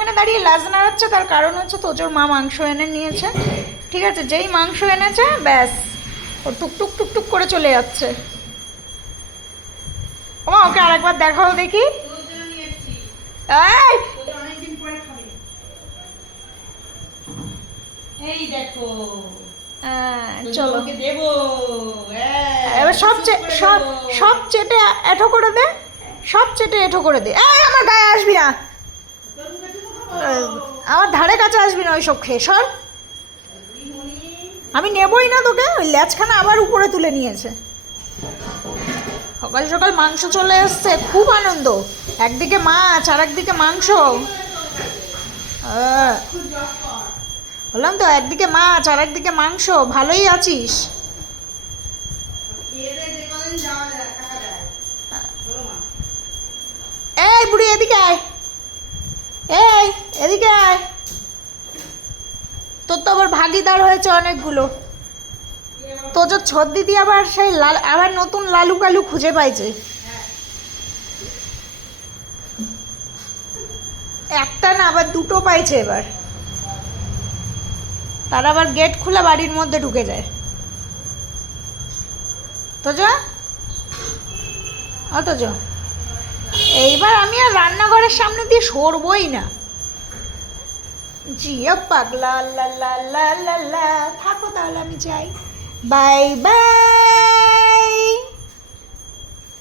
এখানে দাঁড়িয়ে লাজ নাড়াচ্ছে, তার কারণ হচ্ছে তোজোর মা মাংস এনে নিয়েছে। ঠিক আছে, যেই মাংস এনেছে ব্যাস ও টুকটুক টুকটুক করে চলে যাচ্ছে। ও ওকে আরেকবার দেখাও দেখি। এই এই দেখো, চলো দেবো। এবার সব চেটে এঁঠো করে দে, সব চেটে এঁঠো করে দে। এই আমার গায়ে আসবি না, আমার ধারে কাছে আসবি না ওইসব খেয়ে সর। আমি নেবই না তোকে। ওই ল্যাচখানা আবার উপরে তুলে নিয়েছে। সকাল সকাল মাংস চলে এসছে, খুব আনন্দ। একদিকে মাছ আর একদিকে মাংস। বললাম তো একদিকে মাছ আর একদিকে মাংস, ভালোই আছিস। এই বুড়ি এদিকে আয়, এই এদিকে আয়। তোর তো আবার ভাগিদার হয়েছে অনেকগুলো। তোর যে ছোট দিদি আবার সেই লাল, আবার নতুন লালু কালু খুঁজে পাইছে। একটা না আবার দুটো পাইছে এবার। তার আবার গেট খুলে বাড়ির মধ্যে ঢুকে যায়। তোজো অতজো এইবার আমি আর রান্নাঘরের সামনে দিয়ে সরবই না। জিও পাগলা, লা লা লা লা লা। থাকো তাহলে আমি যাই, বাই বাই।